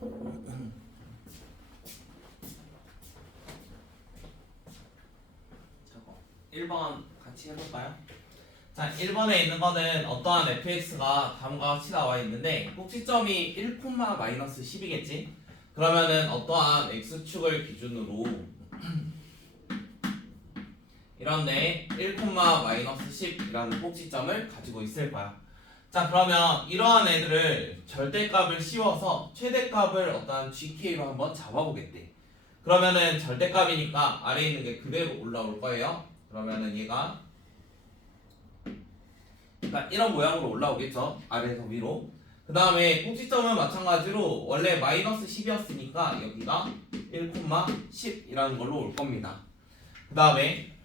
저거 1번 같이 해볼까요? 자, 1번에 있는 거는 어떠한 fx가 다음과 같이 나와 있는데 꼭지점이 1,-10이겠지? 그러면은 어떠한 x축을 기준으로 이런데 1,-10이라는 꼭지점을 가지고 있을 거야. 자, 그러면 이러한 애들을 절대값을 씌워서 최대값을 어떠한 gk로 한번 잡아보겠대. 그러면은 절대값이니까 아래에 있는 게 그대로 올라올 거예요. 그러면은 얘가 이런 모양으로 올라오겠죠. 아래에서 위로. 그 다음에 꼭지점은 마찬가지로 원래 마이너스 10이었으니까 여기가 1,10이라는 걸로 올 겁니다. 그 다음에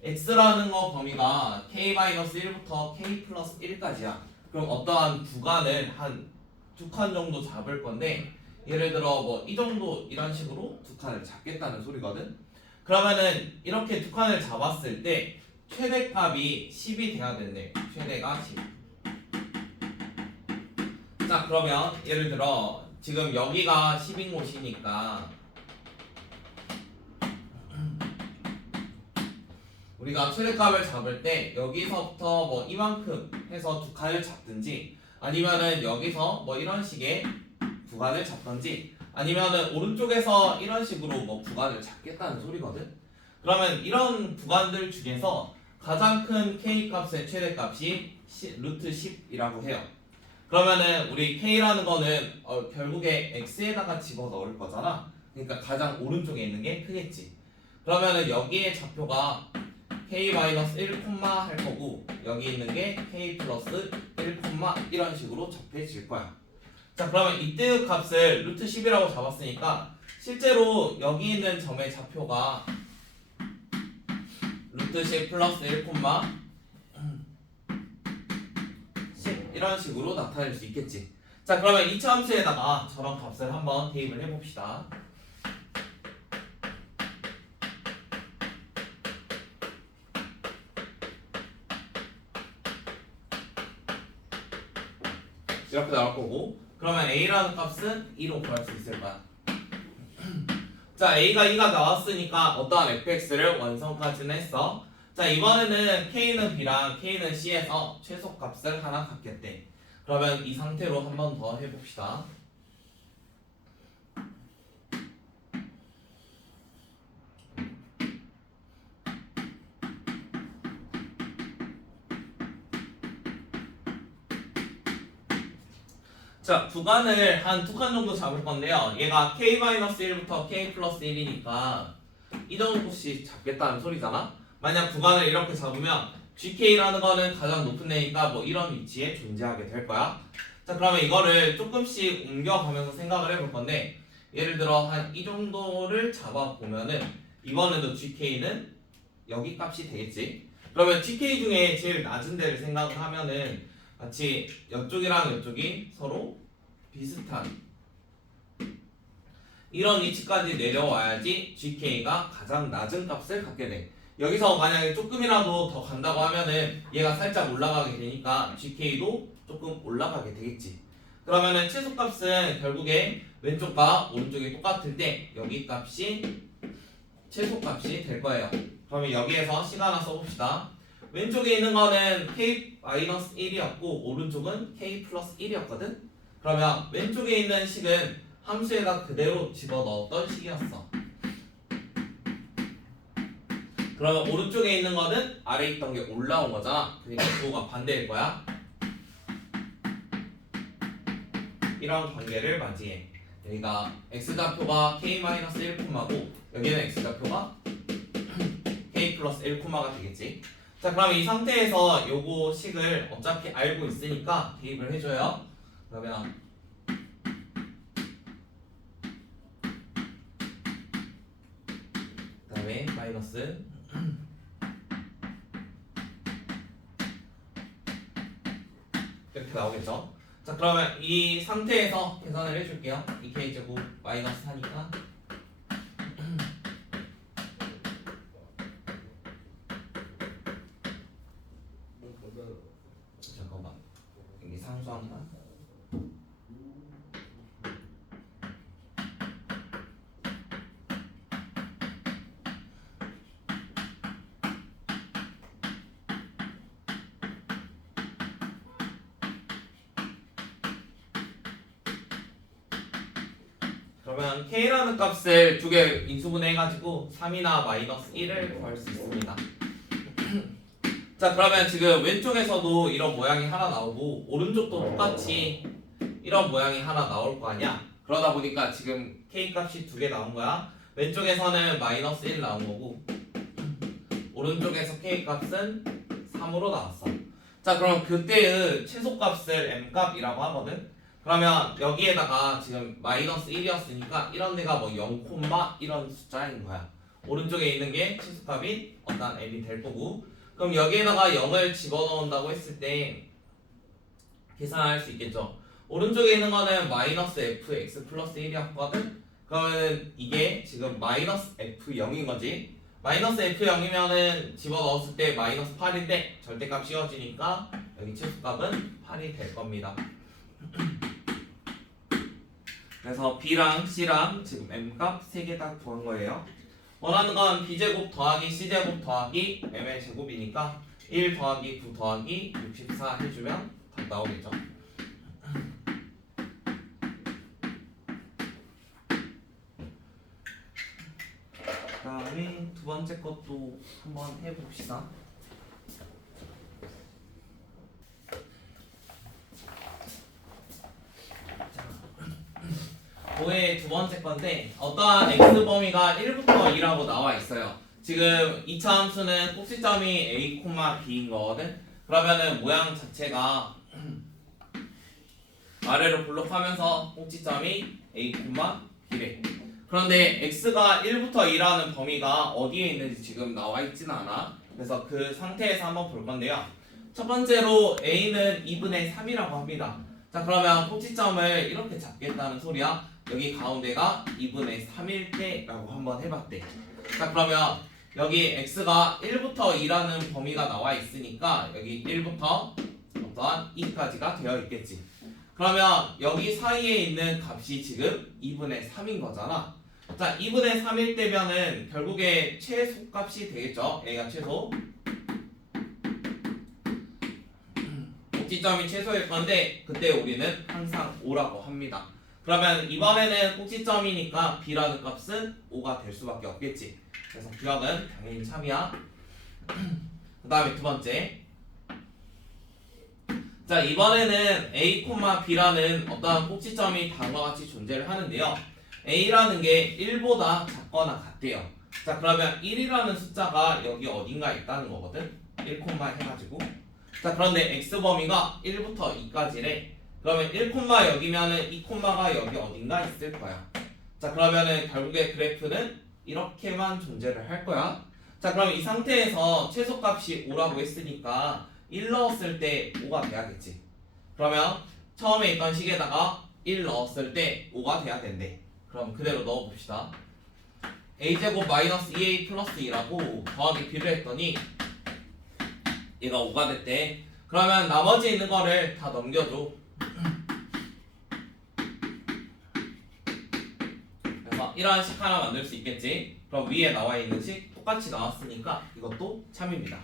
x라는 거 범위가 k-1부터 k 플러스 1까지야. 그럼 어떠한 구간을 한 두 칸 정도 잡을 건데 예를 들어 뭐 이 정도 이런 식으로 두 칸을 잡겠다는 소리거든. 그러면은 이렇게 두 칸을 잡았을 때 최대값이 10이 돼야 된대. 최대가 10. 자, 그러면 예를 들어 지금 여기가 10인 곳이니까 우리가 최대값을 잡을 때 여기서부터 뭐 이만큼 해서 두 칸을 잡든지 아니면은 여기서 뭐 이런 식의 구간을 잡든지 아니면은 오른쪽에서 이런 식으로 뭐 구간을 잡겠다는 소리거든. 그러면 이런 구간들 중에서 가장 큰 k 값의 최대값이 루트 10이라고 해요. 그러면은 우리 k라는 거는 결국에 x에다가 집어넣을 거잖아. 그러니까 가장 오른쪽에 있는 게 크겠지. 그러면은 여기에 좌표가 k-1, 할 거고 여기 있는 게 k 플러스 1, 이런 식으로 접해질 거야. 자, 그러면 이때 값을 루트 10이라고 잡았으니까 실제로 여기 있는 점의 좌표가 루트 10 플러스 1, 10 이런 식으로 나타낼 수 있겠지. 자, 그러면 이차 함수에다가 저런 값을 한번 대입을 해봅시다. 이렇게 나올 거고 그러면 a라는 값은 2로 구할 수 있을 거야. 자, a가 2가 나왔으니까 어떠한 fx를 완성까지는 했어. 자, 이번에는 k는 b랑 k는 c에서 최소값을 하나 갖겠대. 그러면 이 상태로 한 번 더 해봅시다. 자, 구간을 한 두 칸 정도 잡을 건데요. 얘가 k-1부터 k 플러스 1이니까 이 정도씩 잡겠다는 소리잖아. 만약 구간을 이렇게 잡으면 gk라는 거는 가장 높은 애니까 뭐 이런 위치에 존재하게 될 거야. 자, 그러면 이거를 조금씩 옮겨가면서 생각을 해볼 건데 예를 들어 한 이 정도를 잡아보면은 이번에도 gk는 여기 값이 되겠지. 그러면 gk 중에 제일 낮은 데를 생각을 하면은 마치 이쪽이랑 이쪽이 서로 비슷한 이런 위치까지 내려와야지 gk가 가장 낮은 값을 갖게 돼. 여기서 만약에 조금이라도 더 간다고 하면은 얘가 살짝 올라가게 되니까 gk도 조금 올라가게 되겠지. 그러면은 최소값은 결국에 왼쪽과 오른쪽이 똑같을 때 여기 값이 최소값이 될 거예요. 그러면 여기에서 식 하나 써봅시다. 왼쪽에 있는 거는 k-1이었고 오른쪽은 k 플러스 1이었거든. 그러면 왼쪽에 있는 식은 함수에다 그대로 집어넣었던 식이었어. 그러면 오른쪽에 있는 거는 아래에 있던 게 올라온 거잖아. 그러니까 그거가 반대일 거야. 이런 관계를 맞이해. 여기가 x좌표가 k-1,고 여기는 x좌표가 k 플러스 1,가 되겠지. 자, 그러면 이 상태에서 요거 식을 어차피 알고 있으니까 대입을 해줘요. 그러면 그 다음에 마이너스 이렇게 나오겠죠. 자, 그러면 이 상태에서 계산을 해줄게요. 2k제곱 마이너스 4니까 잠깐만 여기 상수함만 그러면 K라는 값을 두 개 인수분해해가지고 3이나 마이너스 1을 구할 수 있습니다. 자, 그러면 지금 왼쪽에서도 이런 모양이 하나 나오고 오른쪽도 똑같이 이런 모양이 하나 나올 거 아니야? 그러다 보니까 지금 K 값이 두 개 나온 거야. 왼쪽에서는 마이너스 1 나온 거고 오른쪽에서 K 값은 3으로 나왔어. 자, 그럼 그때의 최소값을 M 값이라고 하거든. 그러면 여기에다가 지금 마이너스 1이었으니까 이런 데가 뭐 0, 이런 숫자인 거야. 오른쪽에 있는 게 최소값인 어떤 M이 될 거고, 그럼 여기에다가 0을 집어넣는다고 했을 때 계산할 수 있겠죠. 오른쪽에 있는 거는 마이너스 fx 플러스 1이었거든. 그러면 이게 지금 마이너스 f0인 거지. 마이너스 f0이면은 집어넣었을 때 마이너스 8인데 절대값 씌워지니까 여기 최소값은 8이 될 겁니다. 그래서 b랑 c랑 지금 m값 3개 다 구한 거예요. 원하는 건 b제곱 더하기 c제곱 더하기 m의 제곱이니까 1 더하기 9 더하기 64 해주면 답 나오겠죠. 그 다음에 두 번째 것도 한번 해봅시다. 도의 두 번째 건데 어떠한 x 범위가 1부터 2라고 나와 있어요. 지금 2차 함수는 꼭지점이 a, b인 거거든. 그러면은 모양 자체가 아래로 블록하면서 꼭지점이 a, b래. 그런데 x가 1부터 2라는 범위가 어디에 있는지 지금 나와 있지는 않아. 그래서 그 상태에서 한번 볼 건데요. 첫 번째로 a는 2분의 3이라고 합니다. 자, 그러면 꼭지점을 이렇게 잡겠다는 소리야. 여기 가운데가 2분의 3일 때라고 한번 해봤대. 자, 그러면 여기 x가 1부터 2라는 범위가 나와 있으니까 여기 1부터 어떠한 2까지가 되어 있겠지. 그러면 여기 사이에 있는 값이 지금 2분의 3인 거잖아. 자, 2분의 3일 때면은 결국에 최소값이 되겠죠. A가 최소. 꼭지점이 최소일 건데 그때 우리는 항상 5라고 합니다. 그러면 이번에는 꼭지점이니까 B라는 값은 5가 될 수밖에 없겠지. 그래서 기억은 당연히 참이야. 그 다음에 두 번째. 자, 이번에는 A, B라는 어떠한 꼭지점이 다음과 같이 존재를 하는데요. A라는 게 1보다 작거나 같대요. 자, 그러면 1이라는 숫자가 여기 어딘가 있다는 거거든. 1, 해가지고. 자, 그런데 X범위가 1부터 2까지래. 그러면 1, 여기면은 2, 여기 어딘가 있을 거야. 자, 그러면은 결국에 그래프는 이렇게만 존재를 할 거야. 자, 그럼 이 상태에서 최소값이 5라고 했으니까 1 넣었을 때 5가 돼야겠지. 그러면 처음에 있던 식에다가 1 넣었을 때 5가 돼야 된대. 그럼 그대로 넣어봅시다. a제곱 마이너스 2a 플러스 2라고 더하기 b를 했더니 얘가 5가 됐대. 그러면 나머지 있는 거를 다 넘겨줘. 그래서 이러한 식 하나 만들 수 있겠지. 그럼 위에 나와 있는 식 똑같이 나왔으니까 이것도 참입니다.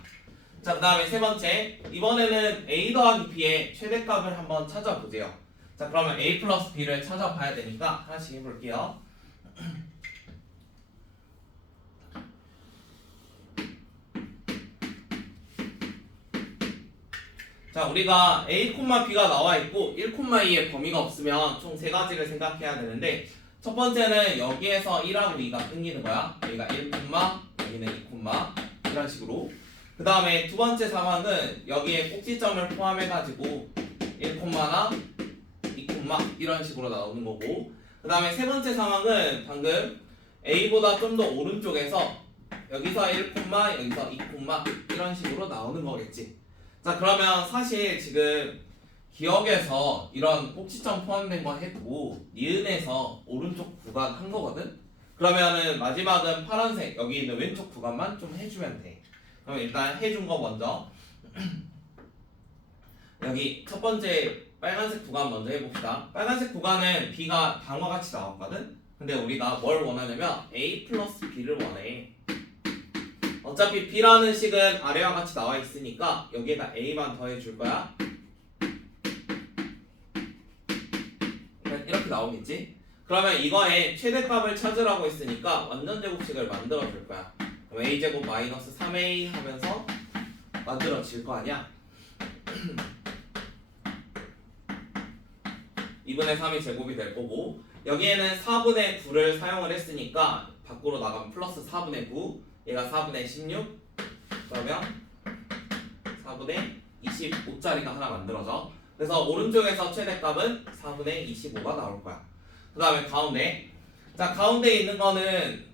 자, 그 다음에 세 번째. 이번에는 a 더하기 b의 최대값을 한번 찾아보세요. 자, 그러면 a 플러스 b를 찾아봐야 되니까 하나씩 해볼게요. 자, 우리가 a, b가 나와 있고 1, 2의 범위가 없으면 총 세 가지를 생각해야 되는데 첫 번째는 여기에서 1하고 2가 끊기는 거야. 여기가 1, 여기는 2, 이런 식으로. 그 다음에 두 번째 상황은 여기에 꼭지점을 포함해가지고 1나 2, 이런 식으로 나오는 거고, 그 다음에 세 번째 상황은 방금 A보다 좀 더 오른쪽에서 여기서 1, 여기서 2, 이런 식으로 나오는 거겠지. 자, 그러면 사실 지금 기억에서 이런 꼭지점 포함된 거 해도 니은에서 오른쪽 구간 한 거거든? 그러면은 마지막은 파란색 여기 있는 왼쪽 구간만 좀 해주면 돼. 그럼 일단 해준 거 먼저 여기 첫 번째 빨간색 구간 먼저 해봅시다. 빨간색 구간은 B가 다음과 같이 나왔거든? 근데 우리가 뭘 원하냐면 A 플러스 B를 원해. 어차피 B라는 식은 아래와 같이 나와 있으니까 여기에다 A만 더해줄 거야. 이렇게 나오겠지? 그러면 이거에 최대값을 찾으라고 했으니까 완전 제곱식을 만들어 줄 거야. 그럼 a제곱 마이너스 3a 하면서 만들어질 거 아니야? 2분의 3이 제곱이 될 거고, 여기에는 4분의 9를 사용을 했으니까 밖으로 나가면 플러스 4분의 9, 얘가 4분의 16, 그러면 4분의 25짜리가 하나 만들어져. 그래서 오른쪽에서 최대값은 4분의 25가 나올 거야. 그 다음에 가운데, 자 가운데 있는 거는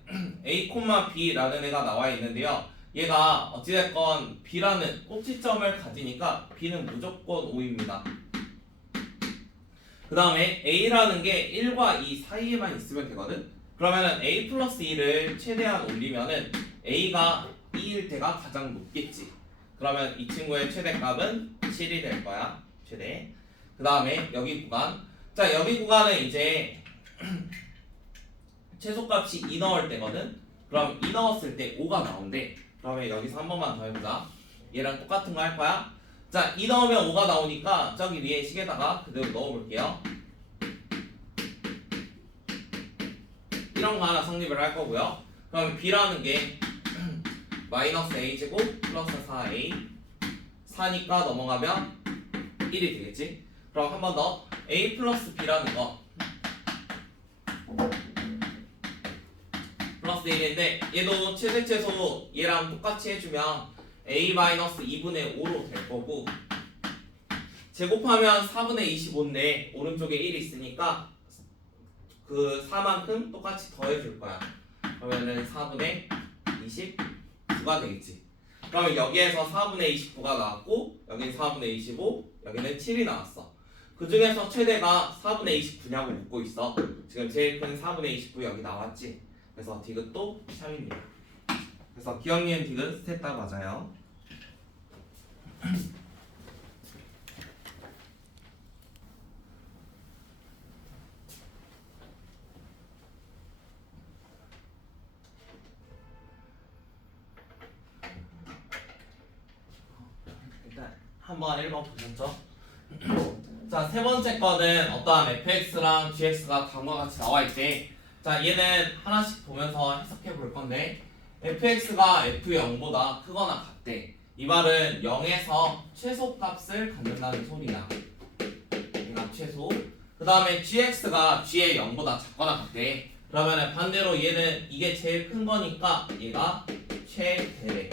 a, b라는 애가 나와 있는데요. 얘가 어찌됐건 b라는 꼭지점을 가지니까 b는 무조건 5입니다. 그 다음에 a라는 게 1과 2 사이에만 있으면 되거든. 그러면은 a 플러스 2를 최대한 올리면은 a가 2일 때가 가장 높겠지. 그러면 이 친구의 최대값은 7이 될 거야. 최대. 그 다음에 여기 구간. 자 여기 구간은 이제 최소값이 2 넣을 때거든. 그럼 2 넣었을 때 5가 나온대. 그러면 여기서 한 번만 더 해보자. 얘랑 똑같은 거 할 거야. 자, 2 넣으면 5가 나오니까 저기 위에 식에다가 그대로 넣어볼게요. 이런 거 하나 성립을 할 거고요. 그럼 b라는 게 마이너스 a제곱 플러스 4a 4니까 넘어가면 1이 되겠지. 그럼 한 번 더 a 플러스 b라는 거 플러스 1인데 얘도 최대 최소 얘랑 똑같이 해주면 a 마이너스 2분의 5로 될 거고, 제곱하면 4분의 25인데 오른쪽에 1이 있으니까 그 4만큼 똑같이 더해줄 거야. 그러면은 4분의 29가 되겠지. 그러면 여기에서 4분의 29가 나왔고, 여기는 4분의 25, 여기는 7이 나왔어. 그 중에서 최대가 4분의 29냐고 묻고 있어. 지금 제일 큰 4분의 29 여기 나왔지. 그래서 디귿도 3입니다. 그래서 기억니은 디귿 셋 다 맞아요. 일단 한번 읽어보셨죠? 자, 세 번째 거는 어떠한 fx랑 gx가 다음과 같이 나와 있대. 자, 얘는 하나씩 보면서 해석해 볼 건데, fx가 f0보다 크거나 같대. 이 말은 0에서 최소값을 갖는다는 소리야. 얘가 최소. 그 다음에 gx가 g의 0보다 작거나 같대. 그러면 반대로 얘는 이게 제일 큰 거니까 얘가 최대래.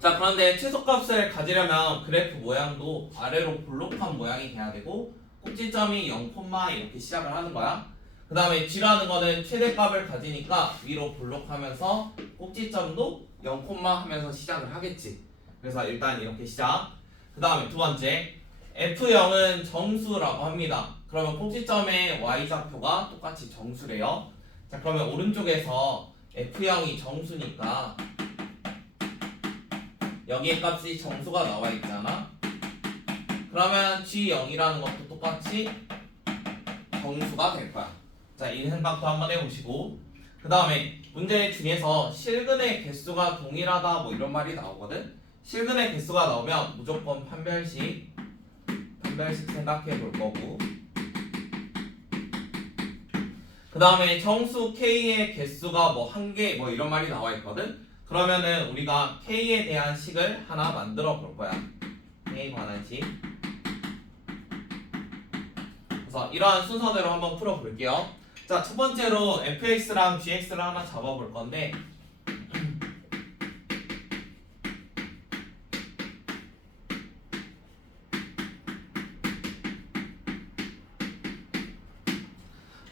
자, 그런데 최소값을 가지려면 그래프 모양도 아래로 볼록한 모양이 돼야 되고, 꼭지점이 0, 이렇게 시작을 하는 거야. 그 다음에 g라는 거는 최대값을 가지니까 위로 볼록하면서 꼭지점도 0, 하면서 시작을 하겠지. 그래서 일단 이렇게 시작. 그 다음에 두 번째, f0은 정수라고 합니다. 그러면 꼭지점의 y좌표가 똑같이 정수래요. 자, 그러면 오른쪽에서 f0이 정수니까 여기에 값이 정수가 나와 있잖아. 그러면 g0이라는 것도 똑같이 정수가 될 거야. 자, 이 생각도 한번 해보시고, 그 다음에 문제 중에서 실근의 개수가 동일하다 뭐 이런 말이 나오거든. 실근의 개수가 나오면 무조건 판별식 생각해 볼 거고, 그 다음에 정수 k의 개수가 뭐 한 개 뭐 이런 말이 나와 있거든. 그러면은 우리가 k에 대한 식을 하나 만들어 볼 거야. k에 관한 식. 그래서 이러한 순서대로 한번 풀어 볼게요. 자, 첫 번째로 fx랑 gx를 하나 잡아 볼 건데,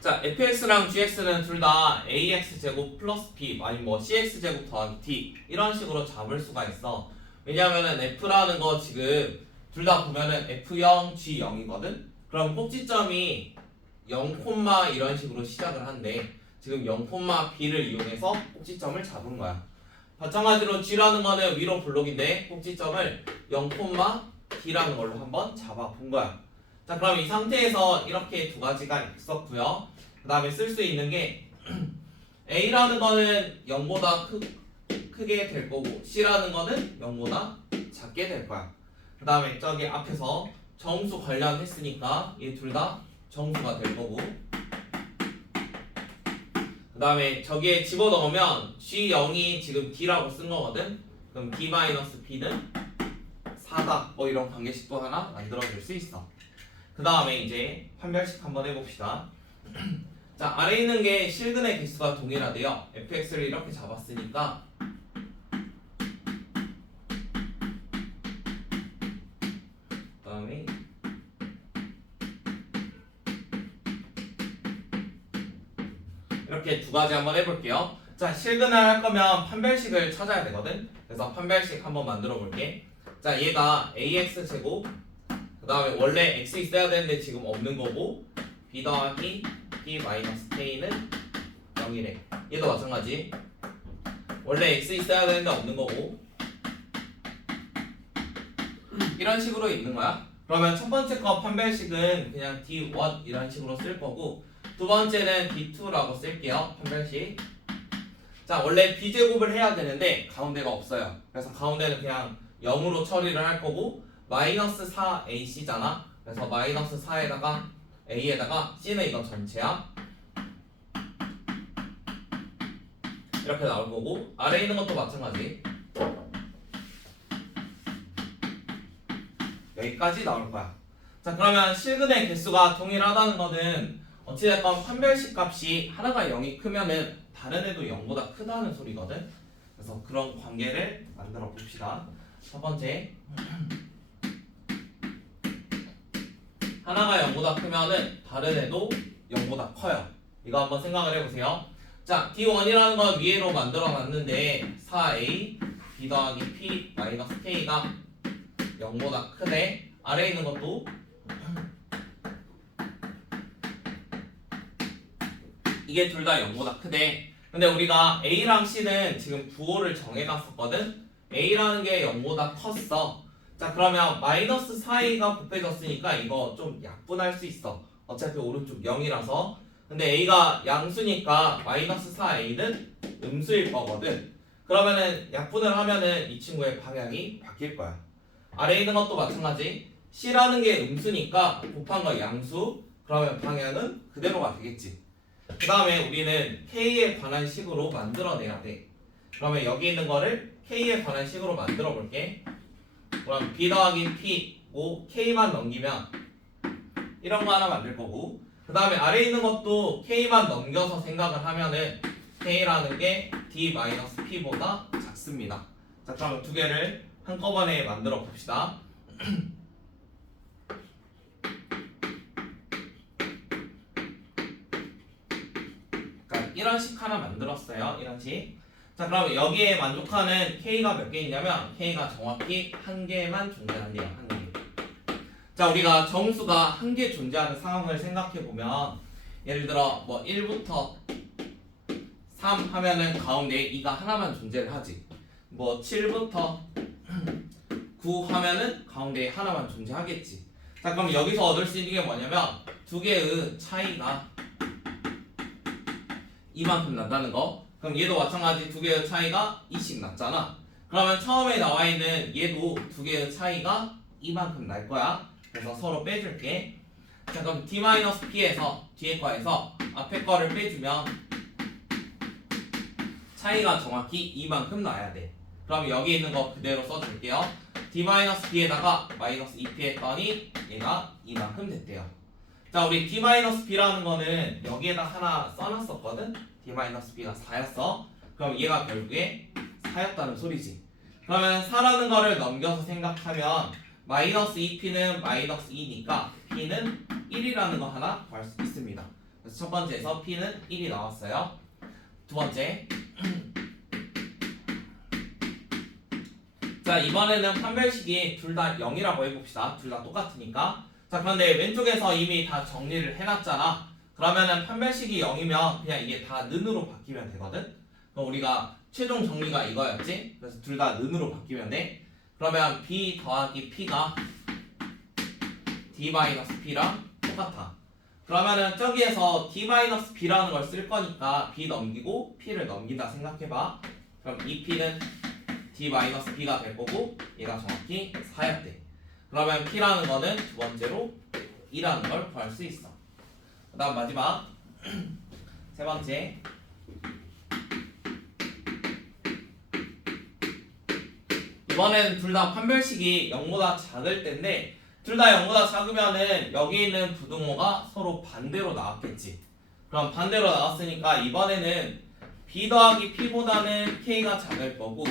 자, fx랑 gx는 둘 다 ax제곱 플러스 b 아니면 뭐 cx제곱 더하기 d 이런 식으로 잡을 수가 있어. 왜냐면은 f라는 거 지금 둘 다 보면은 f0, g0이거든. 그럼 꼭지점이 0, 이런 식으로 시작을 한대. 지금 0, b를 이용해서 꼭지점을 잡은 거야. 마찬가지로 g라는 거는 위로 블록인데 꼭지점을 0, d라는 걸로 한번 잡아 본 거야. 자, 그럼 이 상태에서 이렇게 두 가지가 있었고요. 그 다음에 쓸 수 있는 게 a라는 거는 0보다 크게 될 거고, c라는 거는 0보다 작게 될 거야. 그 다음에 저기 앞에서 정수 관련했으니까 얘 둘 다 정수가 될 거고, 그 다음에 저기에 집어넣으면 G0이 지금 D라고 쓴 거거든. 그럼 D-P는 4다. 뭐 이런 관계식도 하나 만들어줄 수 있어. 그 다음에 이제 판별식 한번 해봅시다. 자, 아래 있는 게 실근의 개수가 동일하대요. fx를 이렇게 잡았으니까 그 다음에 이렇게 두 가지 한번 해볼게요. 자, 실근을 할 거면 판별식을 찾아야 되거든. 그래서 판별식 한번 만들어 볼게. 자, 얘가 ax제곱, 그 다음에 원래 x 있어야 되는데 지금 없는 거고, b 더하기 p-k는 0이래. 얘도 마찬가지. 원래 x 있어야 되는데 없는 거고, 이런 식으로 있는 거야. 그러면 첫 번째 거 판별식은 그냥 d1 이런 식으로 쓸 거고, 두 번째는 d2라고 쓸게요. 판별식. 자, 원래 b제곱을 해야 되는데 가운데가 없어요. 그래서 가운데는 그냥 0으로 처리를 할 거고, 마이너스 4ac잖아. 그래서 마이너스 4에다가 a에다가 c는 이거 전체야. 이렇게 나올 거고, 아래에 있는 것도 마찬가지. 여기까지 나올 거야. 자, 그러면 실근의 개수가 동일하다는 거는 어찌됐건 판별식 값이 하나가 0이 크면은 다른 애도 0보다 크다는 소리거든. 그래서 그런 관계를 만들어 봅시다. 첫 번째, 하나가 0보다 크면은 다른 애도 0보다 커요. 이거 한번 생각을 해보세요. 자, D1이라는 건 위에로 만들어 놨는데 4A B 더하기 P 마이너스 K가 0보다 크대. 아래에 있는 것도 이게 둘 다 0보다 크대. 근데 우리가 A랑 C는 지금 부호를 정해놨었거든. A라는 게 0보다 컸어. 자, 그러면 마이너스 4A가 곱해졌으니까 이거 좀 약분할 수 있어. 어차피 오른쪽 0이라서. 근데 A가 양수니까 마이너스 4A는 음수일 거거든. 그러면은 약분을 하면은 이 친구의 방향이 바뀔 거야. 아래에 있는 것도 마찬가지. C라는 게 음수니까 곱한 거 양수. 그러면 방향은 그대로가 되겠지. 그 다음에 우리는 K에 관한 식으로 만들어내야 돼. 그러면 여기 있는 거를 K에 관한 식으로 만들어 볼게. 그럼 B 더하기 P고 K만 넘기면 이런 거 하나 만들 거고, 그 다음에 아래에 있는 것도 K만 넘겨서 생각을 하면은 K라는 게 D-P보다 작습니다. 자, 그럼 두 개를 한꺼번에 만들어 봅시다. 이런 식 하나 만들었어요. 이런 식. 자, 그럼 여기에 만족하는 K가 몇 개 있냐면 K가 정확히 한 개만 존재한대요. 한 개. 자, 우리가 정수가 한 개 존재하는 상황을 생각해 보면, 예를 들어 뭐 1부터 3 하면은 가운데에 2가 하나만 존재를 하지. 뭐 7부터 9 하면은 가운데에 하나만 존재하겠지. 자, 그럼 여기서 얻을 수 있는 게 뭐냐면 두 개의 차이가 이만큼 난다는 거. 그럼 얘도 마찬가지 두 개의 차이가 2씩 났잖아. 그러면 처음에 나와 있는 얘도 두 개의 차이가 이만큼 날 거야. 그래서 서로 빼줄게. 자, 그럼 D-P에서 뒤에 거에서 앞에 거를 빼주면 차이가 정확히 이만큼 나야 돼. 그럼 여기 있는 거 그대로 써줄게요. D-P에다가 마이너스 2P 했더니 얘가 이만큼 됐대요. 자, 우리 D-B라는 거는 여기에다 하나 써놨었거든. D-B가 4였어. 그럼 얘가 결국에 4였다는 소리지. 그러면 4라는 거를 넘겨서 생각하면 마이너스 2P는 마이너스 2니까 P는 1이라는 거 하나 구할 수 있습니다. 그래서 첫 번째에서 P는 1이 나왔어요. 두 번째. 자, 이번에는 판별식이 둘 다 0이라고 해봅시다. 둘 다 똑같으니까. 자, 그런데 왼쪽에서 이미 다 정리를 해놨잖아. 그러면은 판별식이 0이면 그냥 이게 다 는으로 바뀌면 되거든. 그럼 우리가 최종 정리가 이거였지. 그래서 둘 다 는으로 바뀌면 돼. 그러면 B 더하기 P가 D-P랑 똑같아. 그러면은 저기에서 D-P라는 걸 쓸 거니까 B 넘기고 P를 넘긴다 생각해봐. 그럼 이 P는 D-P가 될 거고 얘가 정확히 4였대. 그러면 P라는 거는 두 번째로 2라는 걸 구할 수 있어. 그다음 마지막 세 번째. 이번엔 둘 다 판별식이 0보다 작을 텐데 둘 다 0보다 작으면은 여기 있는 부등호가 서로 반대로 나왔겠지. 그럼 반대로 나왔으니까 이번에는 b 더하기 p보다는 k가 작을 거고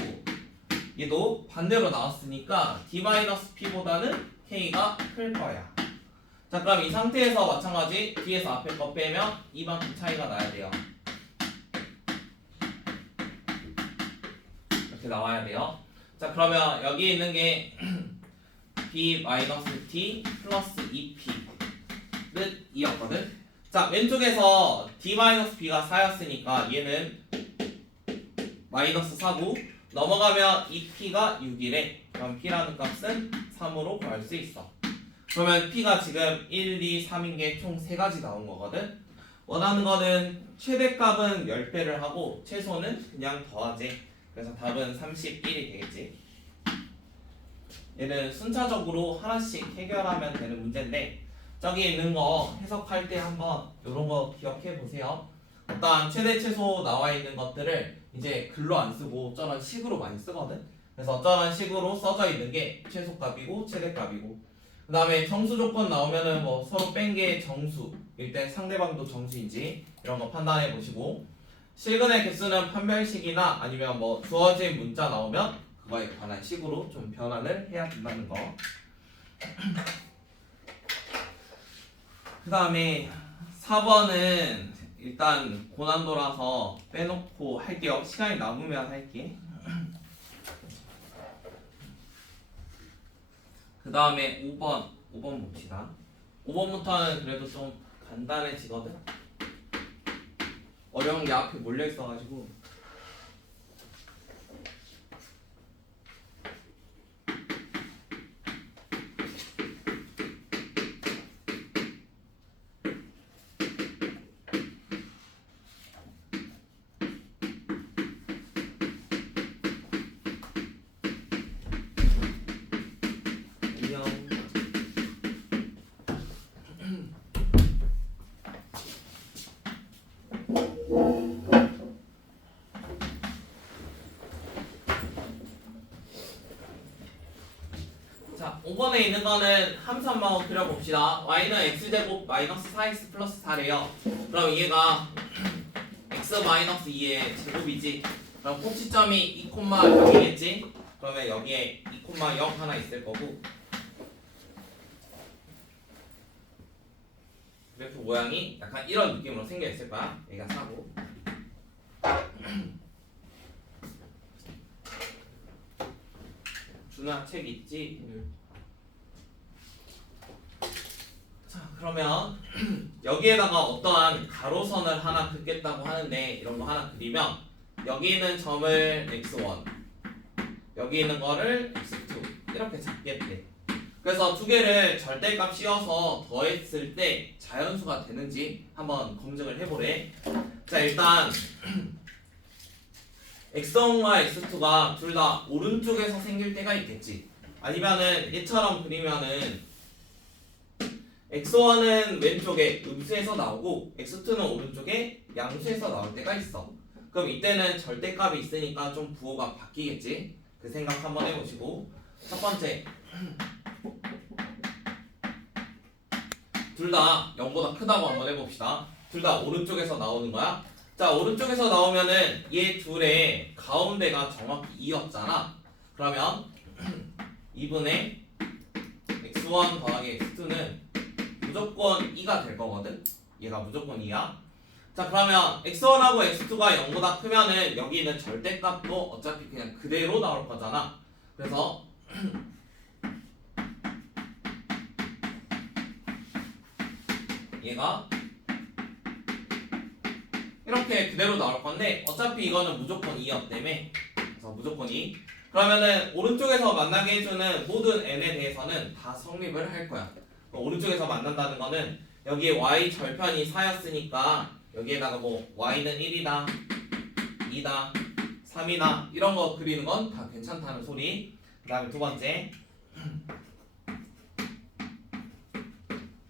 얘도 반대로 나왔으니까 d-p보다는 k가 클 거야. 자, 그럼 이 상태에서 마찬가지 뒤에서 앞에 거 빼면 이만큼 차이가 나야 돼요. 이렇게 나와야 돼요. 자, 그러면 여기 있는 게 b-t 플러스 2p는 2였거든. 자, 왼쪽에서 d-b가 4였으니까 얘는 마이너스 4고 넘어가면 2p가 6이래. 그럼 p라는 값은 3으로 구할 수 있어. 그러면 p가 지금 1, 2, 3인 게 총 3가지 나온 거거든. 원하는 거는 최대값은 10배를 하고 최소는 그냥 더하지. 그래서 답은 31이 되겠지. 얘는 순차적으로 하나씩 해결하면 되는 문제인데 저기 있는 거 해석할 때 한번 이런 거 기억해 보세요. 일단 최대 최소 나와 있는 것들을 이제 글로 안 쓰고 저런 식으로 많이 쓰거든. 그래서 저런 식으로 써져 있는 게 최소값이고 최대값이고 그 다음에 정수 조건 나오면은 뭐 서로 뺀 게 정수일 때 상대방도 정수인지 이런 거 판단해 보시고 실근의 개수는 판별식이나 아니면 뭐 주어진 문자 나오면 그거에 관한 식으로 좀 변환을 해야 된다는 거. 그 다음에 4번은 일단 고난도라서 빼놓고 할게요. 시간이 남으면 할게. 그 다음에 5번 봅시다. 5번부터는 그래도 좀 간단해지거든. 어려운 게 앞에 몰려 있어가지고. 자, 5번에 있는 거는 함수 한번 그려봅시다. y는 x제곱 마이너스 4x 플러스 4래요. 그럼 얘가 x 마이너스 2의 제곱이지. 그럼 꼭지점이 2,0이겠지. 그러면 여기에 2,0 하나 있을 거고 그래프 모양이 약간 이런 느낌으로 생겨 있을 거야. 얘가 4고 준아 책 있지? 자, 그러면 여기에다가 어떠한 가로선을 하나 긋겠다고 하는데 이런 거 하나 그리면 여기 있는 점을 x1 여기 있는 거를 x2 이렇게 잡겠대. 그래서 두 개를 절대값 씌워서 더했을 때 자연수가 되는지 한번 검증을 해보래. 자, 일단 x1과 x2가 둘 다 오른쪽에서 생길 때가 있겠지. 아니면은 얘처럼 그리면은 x1은 왼쪽에 음수에서 나오고 x2는 오른쪽에 양수에서 나올 때가 있어. 그럼 이때는 절대값이 있으니까 좀 부호가 바뀌겠지. 그 생각 한번 해보시고 첫 번째 둘 다 0보다 크다고 한번 해봅시다. 둘 다 오른쪽에서 나오는 거야. 자, 오른쪽에서 나오면은 얘 둘의 가운데가 정확히 2였잖아. 그러면 2분의 x1 더하기 x2는 무조건 2가 될 거거든. 얘가 무조건 2야. 자, 그러면 x1하고 x2가 0보다 크면은 여기 있는 절대값도 어차피 그냥 그대로 나올 거잖아. 그래서 얘가 이렇게 그대로 나올 건데 어차피 이거는 무조건 2였다며. 그래서 무조건 2. 그러면은 오른쪽에서 만나게 해주는 모든 n에 대해서는 다 성립을 할 거야. 오른쪽에서 만난다는 거는 여기에 y 절편이 4였으니까 여기에다가 뭐 y는 1이다 2다 3이다 이런 거 그리는 건 다 괜찮다는 소리. 그 다음에 두 번째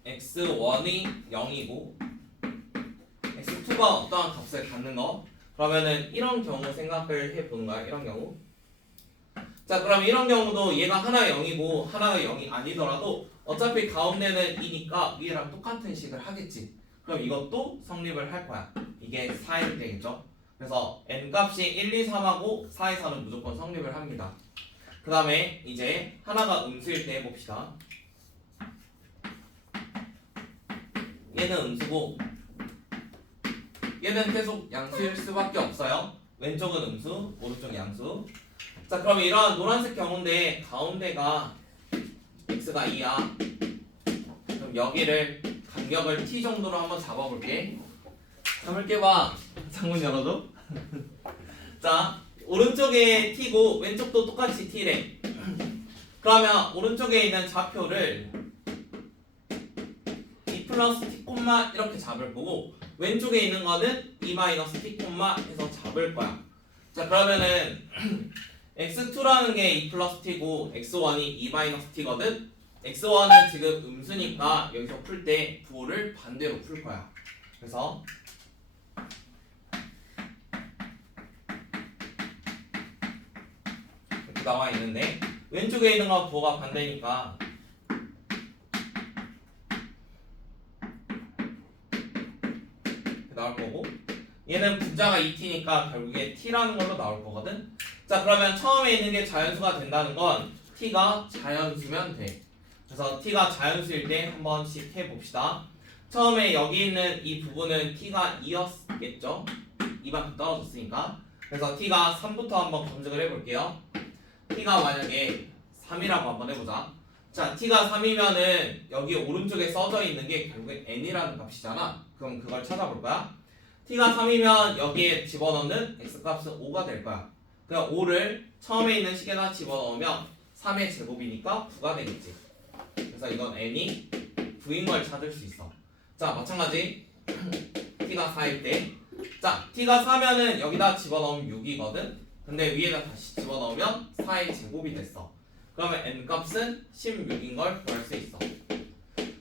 x1이 0이고 x2가 어떠한 값을 갖는 거. 그러면은 이런 경우 생각을 해보는 거야. 이런 경우. 자, 그럼 이런 경우도 얘가 하나가 0이고 하나가 0이 아니더라도 어차피 가운데는 2니까 위에랑 똑같은 식을 하겠지. 그럼 이것도 성립을 할 거야. 이게 4일 되겠죠. 그래서 n 값이 1, 2, 3하고 4, 2, 4는 무조건 성립을 합니다. 그 다음에 이제 하나가 음수일 때 해봅시다. 얘는 음수고 얘는 계속 양수일 수밖에 없어요. 왼쪽은 음수, 오른쪽 양수. 자, 그럼 이런 노란색 경우인데 가운데가 x가 2야. 그럼 여기를 간격을 t 정도로 한번 잡아볼게. 잡을게 봐. 창문 열어줘. 자, 오른쪽에 t고 왼쪽도 똑같이 t래. 그러면 오른쪽에 있는 좌표를 2 플러스 t, 이렇게 잡을 거고 왼쪽에 있는 거는 2 마이너스 t, 해서 잡을 거야. 자, 그러면은 x2라는 게 2 플러스 t고 x1이 2 마이너스 t거든. x1은 지금 음수니까 여기서 풀 때 부호를 반대로 풀 거야. 그래서 이렇게 나와 있는데 왼쪽에 있는 건 부호가 반대니까 이렇게 나올 거고 얘는 분자가 2t니까 결국에 t라는 걸로 나올 거거든. 자, 그러면 처음에 있는 게 자연수가 된다는 건 t가 자연수면 돼. 그래서 t가 자연수일 때 한 번씩 해봅시다. 처음에 여기 있는 이 부분은 t가 2였겠죠? 2만큼 떨어졌으니까. 그래서 t가 3부터 한번 검증을 해볼게요. t가 만약에 3이라고 한번 해보자. 자, t가 3이면은 여기 오른쪽에 써져 있는 게 결국에 n이라는 값이잖아. 그럼 그걸 찾아볼 거야. t가 3이면 여기에 집어넣는 x값은 5가 될 거야. 그럼 5를 처음에 있는 식에다 집어넣으면 3의 제곱이니까 9가 되겠지. 그래서 이건 n이 9인 걸 찾을 수 있어. 자, 마찬가지 t가 4일 때, 자, t가 4면은 여기다 집어넣으면 6이거든. 근데 위에다 다시 집어넣으면 4의 제곱이 됐어. 그러면 n 값은 16인 걸 구할 수 있어.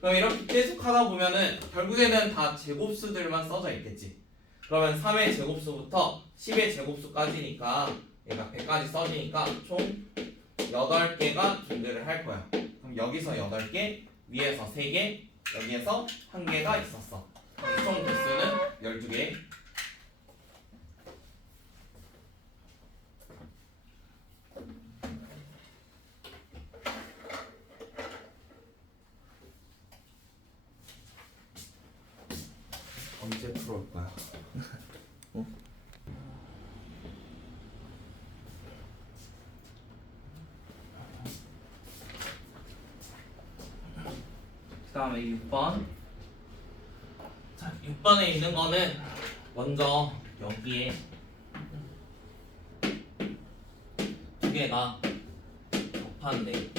그럼 이렇게 계속 하다 보면은 결국에는 다 제곱수들만 써져 있겠지. 그러면 3의 제곱수부터 10의 제곱수까지니까 얘가 100까지 써지니까 총 8개가 존재를 할 거야. 그럼 여기서 8개, 위에서 3개, 여기에서 1개가 있었어. 총 개수는 12개. 언제 풀어올 거야? 그 다음에 6번. 자, 6번에 있는 거는 먼저 여기에 두 개가 곱한데,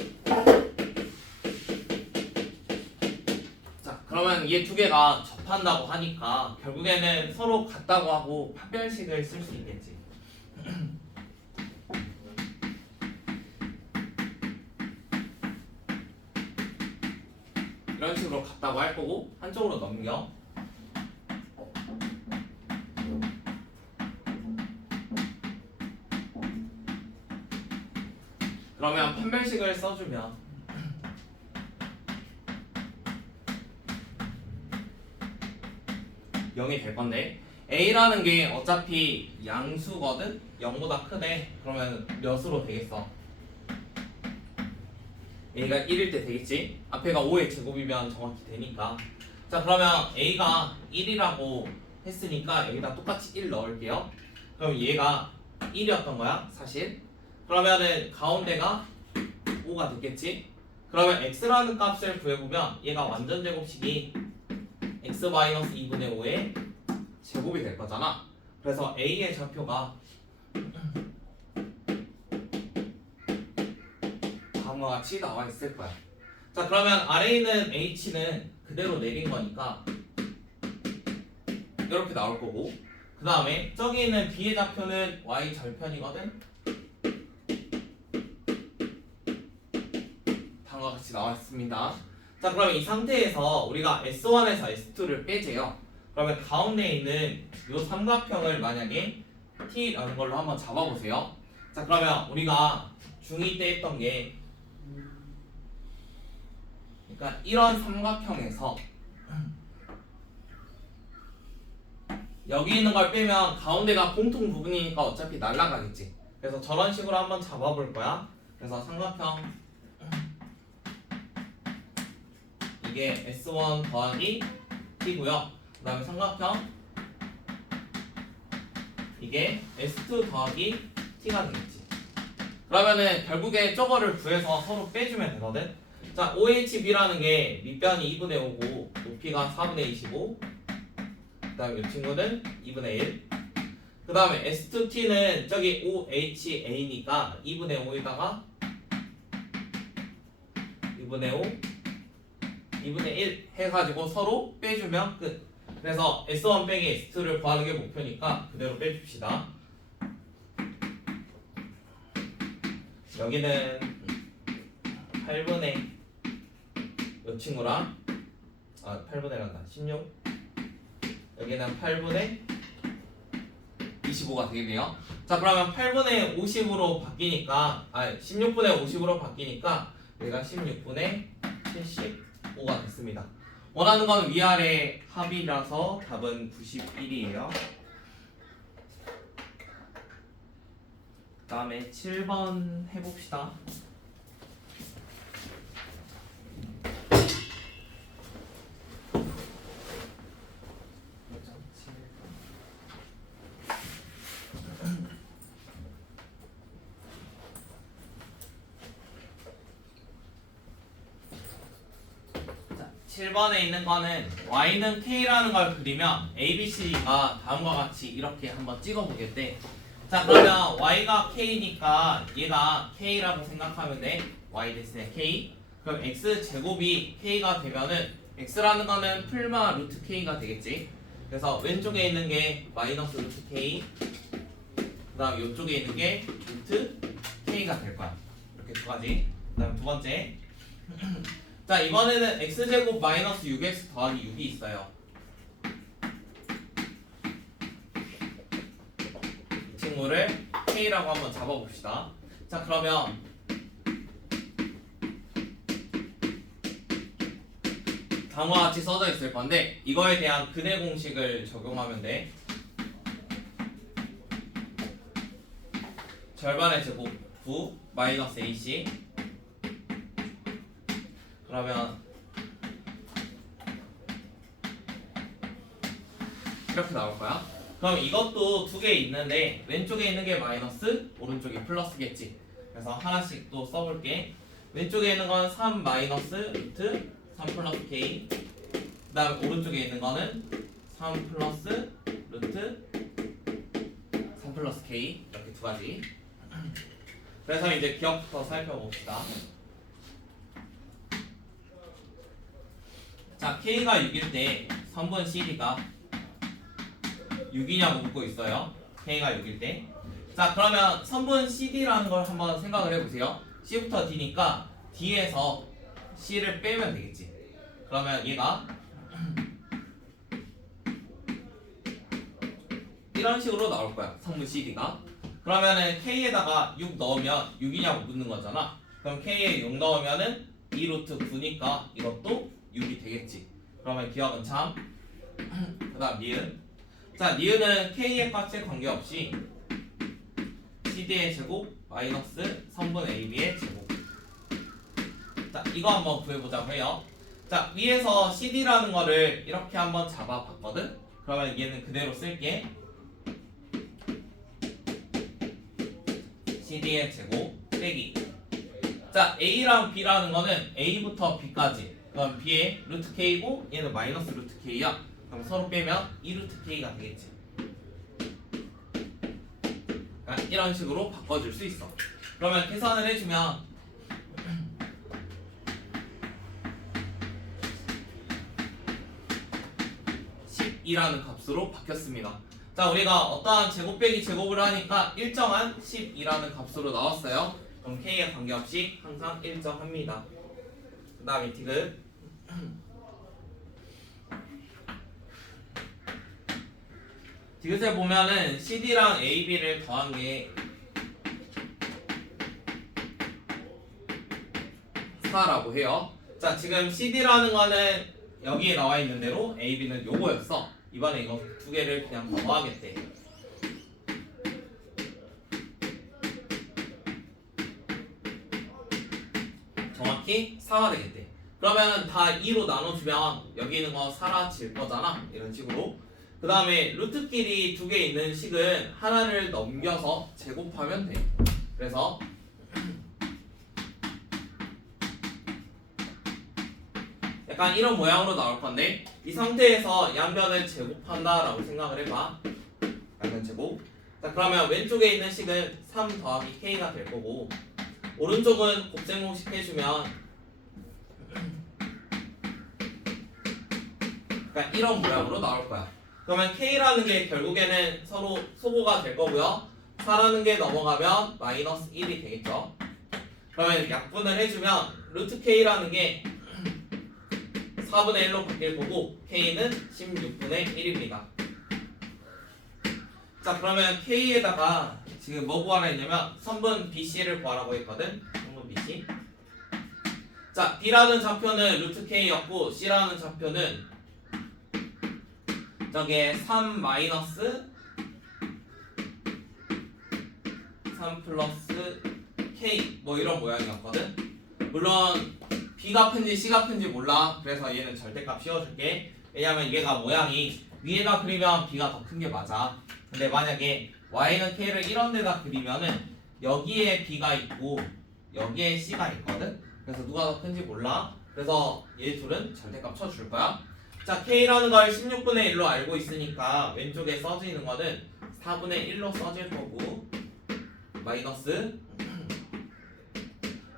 자, 그러면 얘 두 개가 접한다고 하니까 결국에는 서로 같다고 하고 판별식을 쓸 수 있겠지. 이런 식으로 같다고 할 거고 한쪽으로 넘겨. 그러면 판별식을 써주면 0이 될 건데 a라는 게 어차피 양수거든? 0보다 크네. 그러면 몇으로 되겠어? a가 1일 때 되겠지? 앞에가 5의 제곱이면 정확히 되니까. 자, 그러면 a가 1이라고 했으니까 여기다 똑같이 1 넣을게요. 그럼 얘가 1이었던 거야 사실. 그러면은 가운데가 5가 됐겠지? 그러면 x라는 값을 구해보면 얘가 완전 제곱식이 x-2분의 5의 제곱이 될 거잖아. 그래서 a의 좌표가 다음과 같이 나와 있을 거야. 자, 그러면 아래에 있는 h는 그대로 내린 거니까 이렇게 나올 거고, 그 다음에 저기 있는 b의 좌표는 y 절편이거든. 다음과 같이 나와 있습니다. 자, 그러면 이 상태에서 우리가 S1에서 S2를 빼재요. 그러면 가운데 있는 이 삼각형을 만약에 T라는 걸로 한번 잡아보세요. 자, 그러면 우리가 중2 때 했던 게, 그러니까 이런 삼각형에서 여기 있는 걸 빼면 가운데가 공통 부분이니까 어차피 날아가겠지. 그래서 저런 식으로 한번 잡아볼 거야. 그래서 삼각형 이게 S1 더하기 T고요. 그 다음에 삼각형 이게 S2 더하기 T가 되겠지. 그러면은 결국에 저거를 구해서 서로 빼주면 되거든. 자, OHB라는 게 밑변이 2분의 5고 높이가 4분의 25. 그 다음에 이 친구는 2분의 1. 그 다음에 S2T는 저기 OHA니까 2분의 5에다가 2분의 5, 2분의 1 해가지고 서로 빼주면 끝. 그래서 S1 빼기 S2를 구하는 게 목표니까 그대로 빼줍시다. 여기는 8분의 이 친구랑 8분의란다 16. 여기는 8분의 25가 되겠네요. 자, 그러면 8분의 50으로 바뀌니까 16분의 50으로 바뀌니까 여기가 16분의 75가 됐습니다. 원하는 건 위아래 합이라서 답은 91이에요. 그 다음에 7번 해봅시다. 자, 7번에 있는 거는 y는 k라는 걸 그리면 ABC가 다음과 같이 이렇게 한번 찍어보겠대. 자, 그러면 y가 k니까 얘가 k라고 생각하면 돼. y 대신에 k. 그럼 x제곱이 k가 되면은 x라는 거는 풀마 루트 k가 되겠지. 그래서 왼쪽에 있는 게 마이너스 루트 k, 그 다음 이쪽에 있는 게 루트 k가 될 거야. 이렇게 두 가지. 그 다음 두 번째. 자, 이번에는 x제곱 마이너스 6x 더하기 6이 있어요. 이 친구를 k라고 한번 잡아봅시다. 자, 그러면 다음과 같이 써져 있을 건데 이거에 대한 근해 공식을 적용하면 돼. 절반의 제곱 9 마이너스 AC. 그러면 이렇게 나올 거야. 그럼 이것도 두 개 있는데 왼쪽에 있는 게 마이너스, 오른쪽이 플러스겠지. 그래서 하나씩 또 써볼게. 왼쪽에 있는 건 3 마이너스 루트 3 플러스 k. 그 다음 오른쪽에 있는 거는 3 플러스 루트 3 플러스 k. 이렇게 두 가지. 그래서 이제 기억부터 살펴봅시다. 자, k가 6일 때 선분 CD가 6이냐고 묻고 있어요. k가 6일 때. 자, 그러면 선분 CD라는 걸 한번 생각을 해보세요. C부터 D니까 D에서 C를 빼면 되겠지. 그러면 얘가 이런 식으로 나올 거야. 선분 CD가. 그러면은 K에다가 6 넣으면 6이냐고 묻는 거잖아. 그럼 K에 6 넣으면은 2루트 9니까 이것도 6이 되겠지. 그러면 기억은 참. 그 다음 니은. 자, 니은은 K의 값에 관계없이 CD의 제곱 마이너스 선분 AB의 제곱. 자, 이거 한번 구해보자고 해요. 자, 위에서 CD라는 거를 이렇게 한번 잡아봤거든? 그러면 얘는 그대로 쓸게. CD의 제곱 빼기. 자, A랑 B라는 거는 A부터 B까지. 그럼 B의 루트 K고 얘는 마이너스 루트 K야. 그럼 서로 빼면 2루트 K가 되겠지. 그러니까 이런 식으로 바꿔줄 수 있어. 그러면 계산을 해주면 12라는 값으로 바뀌었습니다. 자, 우리가 어떠한 제곱 빼기 제곱을 하니까 일정한 12라는 값으로 나왔어요. 그럼 K에 관계없이 항상 일정합니다. 그 다음에 디귿. 디귿에 보면은 CD랑 AB를 더한 게 4라고 해요. 자, 지금 CD라는 거는 여기에 나와 있는 대로 AB는 요거였어. 이번에 이거 두 개를 그냥 더하겠대. 정확히 4가 되겠대. 그러면 다 2로 나눠주면 여기 있는 거 사라질 거잖아. 이런 식으로. 그 다음에 루트끼리 두 개 있는 식은 하나를 넘겨서 제곱하면 돼. 그래서 약간 이런 모양으로 나올 건데 이 상태에서 양변을 제곱한다라고 생각을 해봐. 양변 제곱. 자, 그러면 왼쪽에 있는 식은 3 더하기 K가 될 거고 오른쪽은 곱셈 공식 해주면 약간 이런 모양으로 나올 거야. 그러면 K라는 게 결국에는 서로 소모가 될 거고요. 4라는 게 넘어가면 마이너스 1이 되겠죠. 그러면 약분을 해주면 루트 K라는 게 4분의 1로 바뀔 거고 K는 16분의 1입니다. 자, 그러면 K에다가 지금 뭐 구하라 했냐면 선분 BC를 구하라고 했거든. 선분 BC. 자, B라는 좌표는 루트 K였고 C라는 좌표는 저게 3 마이너스 3 플러스 K 뭐 이런 모양이었거든. 물론 B가 큰지 C가 큰지 몰라. 그래서 얘는 절대값 씌워줄게. 왜냐면 얘가 모양이 위에다 그리면 B가 더 큰 게 맞아. 근데 만약에 Y는 K를 이런 데다 그리면은 여기에 B가 있고 여기에 C가 있거든. 그래서 누가 더 큰지 몰라. 그래서 얘 둘은 절대값 쳐줄 거야. 자, K라는 걸 16분의 1로 알고 있으니까 왼쪽에 써지는 거는 4분의 1로 써질 거고 마이너스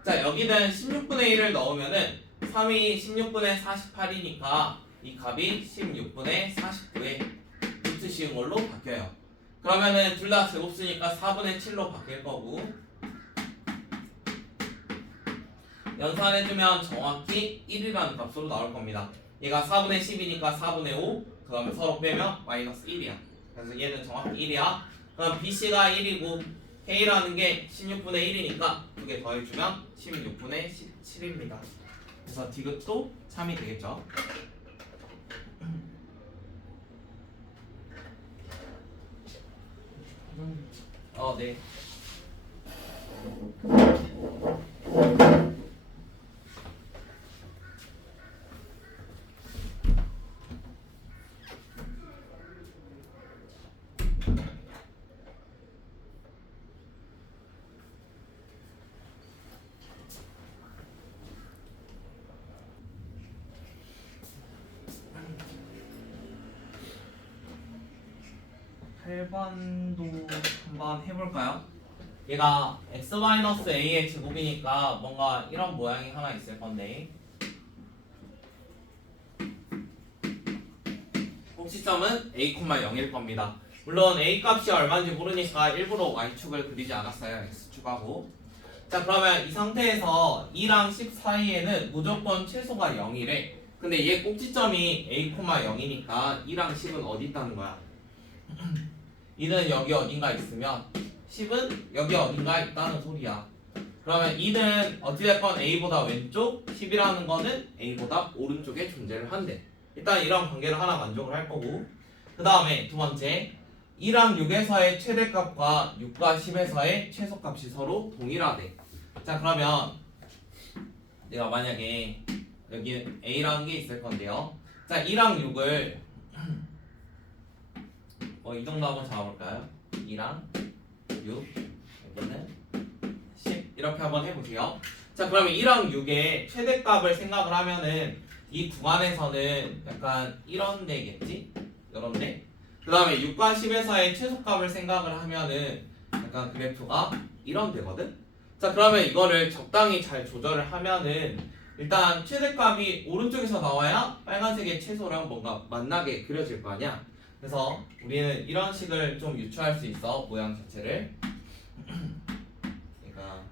자, 여기는 16분의 1을 넣으면은 3이 16분의 48이니까 이 값이 16분의 49에 루트 씌운 걸로 바뀌어요. 그러면은 둘 다 제곱 쓰니까 4분의 7로 바뀔 거고 연산해주면 정확히 1이라는 값으로 나올 겁니다. 얘가 4분의 10이니까 4분의 5 그 다음에 서로 빼면 마이너스 1이야. 그래서 얘는 정확히 1이야. 그럼 BC가 1이고 K라는 게 16분의 1이니까 두 개 더해주면 16분의 17입니다. 그래서 디귿도 참이 되겠죠. 네. (8번도) 한번 해볼까요? 얘가 x-a의 제곱이니까 뭔가 이런 모양이 하나 있을 건데 꼭지점은 a, 0일 겁니다. 물론 a 값이 얼마인지 모르니까 일부러 y축을 그리지 않았어요. x축하고. 자, 그러면 이 상태에서 2랑 10 사이에는 무조건 최소가 0이래. 근데 얘 꼭지점이 a, 0이니까 2랑 10은 어디 있다는 거야? 2는 여기 어딘가 있으면 10은 여기 어딘가 있다는 소리야. 그러면 2는 어찌됐건 a보다 왼쪽, 10이라는 거는 a보다 오른쪽에 존재를 한대. 일단 이런 관계를 하나 만족을 할 거고 그 다음에 두 번째 2랑 6에서의 최대값과 6과 10에서의 최소값이 서로 동일하대. 자, 그러면 내가 만약에 여기 a라는 게 있을 건데요. 자, 2랑 6을 이 정도 한번 잡아볼까요? 2랑 6 여기는 10 이렇게 한번 해보세요. 자, 그러면 2랑 6의 최대값을 생각을 하면은 이 구간에서는 약간 이런 데겠지? 이런 데? 그 다음에 6과 10에서의 최소값을 생각을 하면은 약간 그래프가 이런 데거든? 자, 그러면 이거를 적당히 잘 조절을 하면은 일단 최대값이 오른쪽에서 나와야 빨간색의 최소랑 뭔가 만나게 그려질 거 아니야? 그래서 우리는 이런 식을 좀 유추할 수 있어. 모양 자체를 그러니까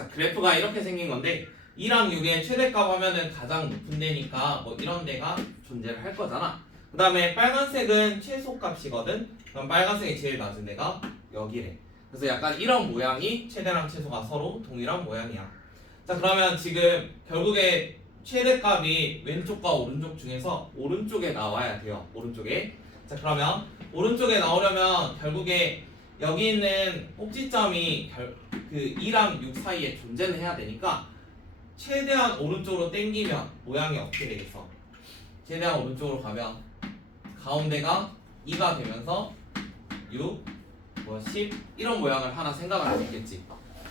자, 그래프가 이렇게 생긴 건데 2랑 6의 최대값 하면은 가장 높은 데니까 뭐 이런 데가 존재를 할 거잖아. 그 다음에 빨간색은 최소값이거든. 그럼 빨간색이 제일 낮은 데가 여기래. 그래서 약간 이런 모양이 최대랑 최소가 서로 동일한 모양이야. 자, 그러면 지금 결국에 최대값이 왼쪽과 오른쪽 중에서 오른쪽에 나와야 돼요. 오른쪽에. 자, 그러면 오른쪽에 나오려면 결국에 여기 있는 꼭지점이 그 2랑 6 사이에 존재는 해야 되니까 최대한 오른쪽으로 당기면 모양이 어떻게 되겠어? 최대한 오른쪽으로 가면 가운데가 2가 되면서 6, 10 이런 모양을 하나 생각을 할 수 있겠지.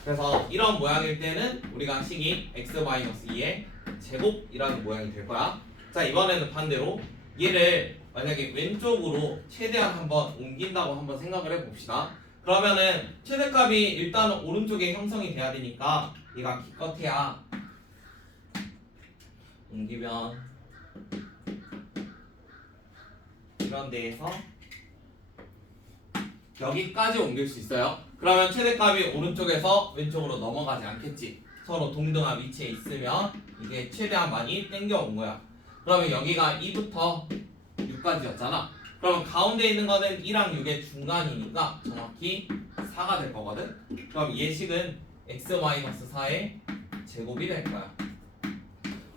그래서 이런 모양일 때는 우리가 식이 x-2의 제곱이라는 모양이 될 거야. 자, 이번에는 반대로 얘를 만약에 왼쪽으로 최대한 한번 옮긴다고 한번 생각을 해봅시다. 그러면은 최대값이 일단은 오른쪽에 형성이 돼야 되니까 얘가 기껏해야 옮기면 이런 데에서 여기까지 옮길 수 있어요. 그러면 최대값이 오른쪽에서 왼쪽으로 넘어가지 않겠지. 서로 동등한 위치에 있으면 이게 최대한 많이 당겨온 거야. 그러면 여기가 2부터 6까지였잖아. 그러면 가운데 있는 거는 2랑 6의 중간이니까 정확히 4가 될 거거든. 그럼 예식은 x-4의 제곱이 될 거야.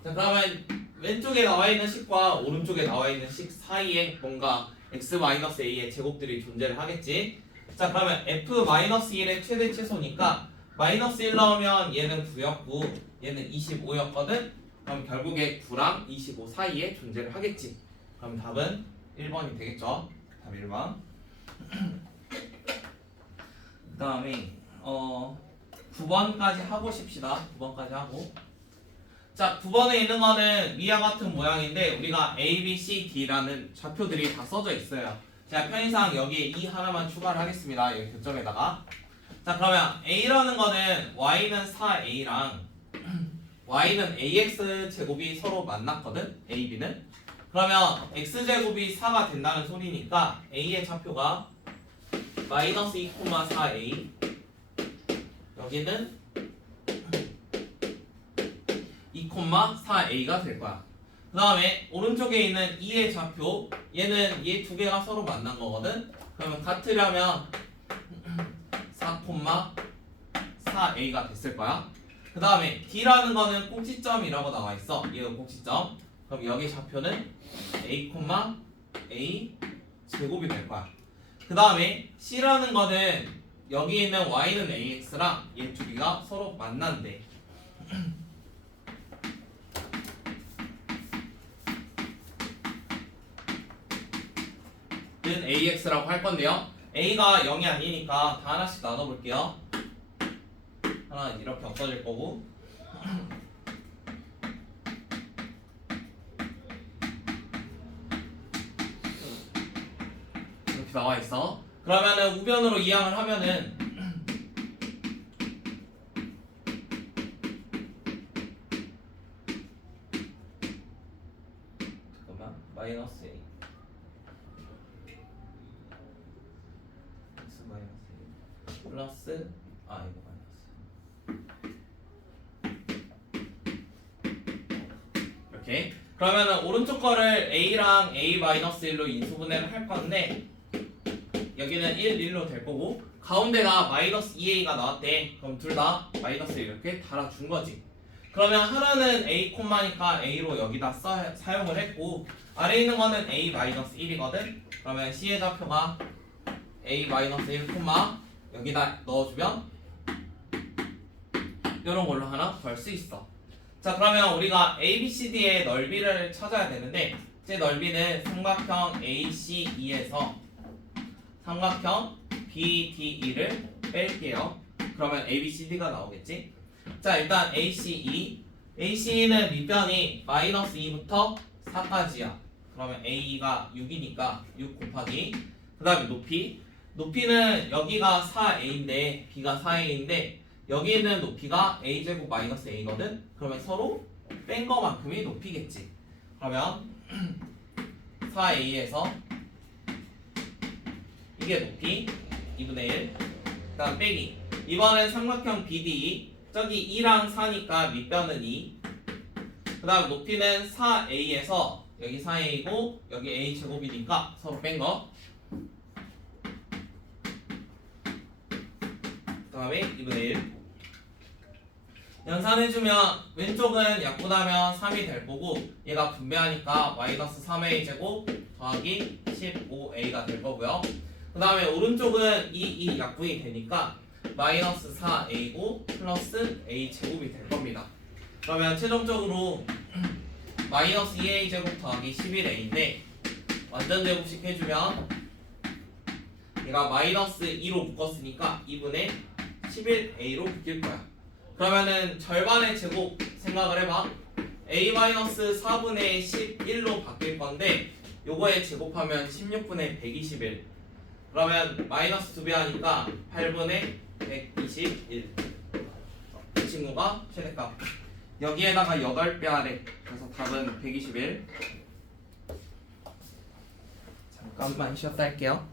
자, 그러면 왼쪽에 나와 있는 식과 오른쪽에 나와 있는 식 사이에 뭔가 x-a의 제곱들이 존재를 하겠지. 자, 그러면 f-1의 최대 최소니까 -1 넣으면 얘는 9였고 얘는 25였거든. 그럼 결국에 9랑 25 사이에 존재를 하겠지. 그럼 답은 1번이 되겠죠. 답 1번. 그 다음에 9번까지 하고 싶시다. 9번까지 하고. 자, 9번에 있는 거는 위와 같은 모양인데 우리가 A, B, C, D라는 좌표들이 다 써져 있어요. 제가 편의상 여기에 2 하나만 추가를 하겠습니다. 여기 교점에다가. 자, 그러면 A라는 거는 Y는 4A랑 Y는 AX 제곱이 서로 만났거든. A, B는. 그러면 X제곱이 4가 된다는 소리니까 A의 좌표가 -2,4A 여기는 2,4A가 될 거야. 그 다음에 오른쪽에 있는 2의 좌표 얘는 얘 두 개가 서로 만난 거거든. 그러면 같으려면 4,4A가 됐을 거야. 그 다음에 D라는 거는 꼭지점이라고 나와 있어. 얘가 꼭지점. 그럼 여기 좌표는 A, 제곱이 될 거야. 그 다음에 C라는 거는 여기 있는 Y는 AX랑 얘 두 개가 서로 만난대. 는 AX라고 할 건데요. A가 0이 아니니까 다 하나씩 나눠볼게요. 하나 이렇게 없어질 거고 이렇게 나와 있어. 그러면은 우변으로 이항을 하면은 잠깐만 마이너스 A x 마이너스 A 플러스 이거 이렇게. 그러면은 오른쪽 거를 A랑 A-1로 인수분해를 할 건데 여기는 1, 1로 될 거고 가운데가 -2A가 나왔대. 그럼 둘 다 마이너스 이렇게 달아준 거지. 그러면 하나는 A 콤마니까 A로 여기다 사용을 했고 아래에 있는 거는 A-1이거든. 그러면 C의 좌표가 A-1 콤마 여기다 넣어주면 이런 걸로 하나 구할 수 있어. 자, 그러면 우리가 ABCD의 넓이를 찾아야 되는데 제 넓이는 삼각형 ACE에서 삼각형 BDE를 뺄게요. 그러면 ABCD가 나오겠지? 자, 일단 ACE는 밑변이 -2부터 4까지야. 그러면 A가 6이니까 6 곱하기 그 다음에 높이는 여기가 4A인데 B가 4A인데 여기 있는 높이가 A제곱 -A거든? 그러면 서로 뺀 거만큼이 높이겠지. 그러면 4A에서 이게 높이 2분의 1 그 다음 빼기 이번엔 삼각형 BD 저기 2랑 4니까 밑변은 2. 그 다음 높이는 4a에서 여기 4a고 여기 a 제곱이니까 서로 뺀 거. 그 다음에 2분의 1. 연산해주면 왼쪽은 약분하면 3이 될 거고 얘가 분배하니까 마이너스 3a 제곱 더하기 15a가 될 거고요. 그 다음에 오른쪽은 이 약분이 되니까 마이너스 4a고 플러스 a 제곱이 될 겁니다. 그러면 최종적으로 마이너스 2a 제곱 더하기 11a인데 완전 제곱식 해주면 얘가 마이너스 2로 묶었으니까 2분의 11a로 묶일 거야. 그러면은 절반의 제곱 생각을 해봐. a-4분의 11로 바뀔 건데 요거에 제곱하면 16분의 121. 그러면 마이너스 2배 하니까 8분의 121. 이 친구가 최대값. 여기에다가 8배 하래. 그래서 답은 121. 잠깐만 쉬었다 할게요.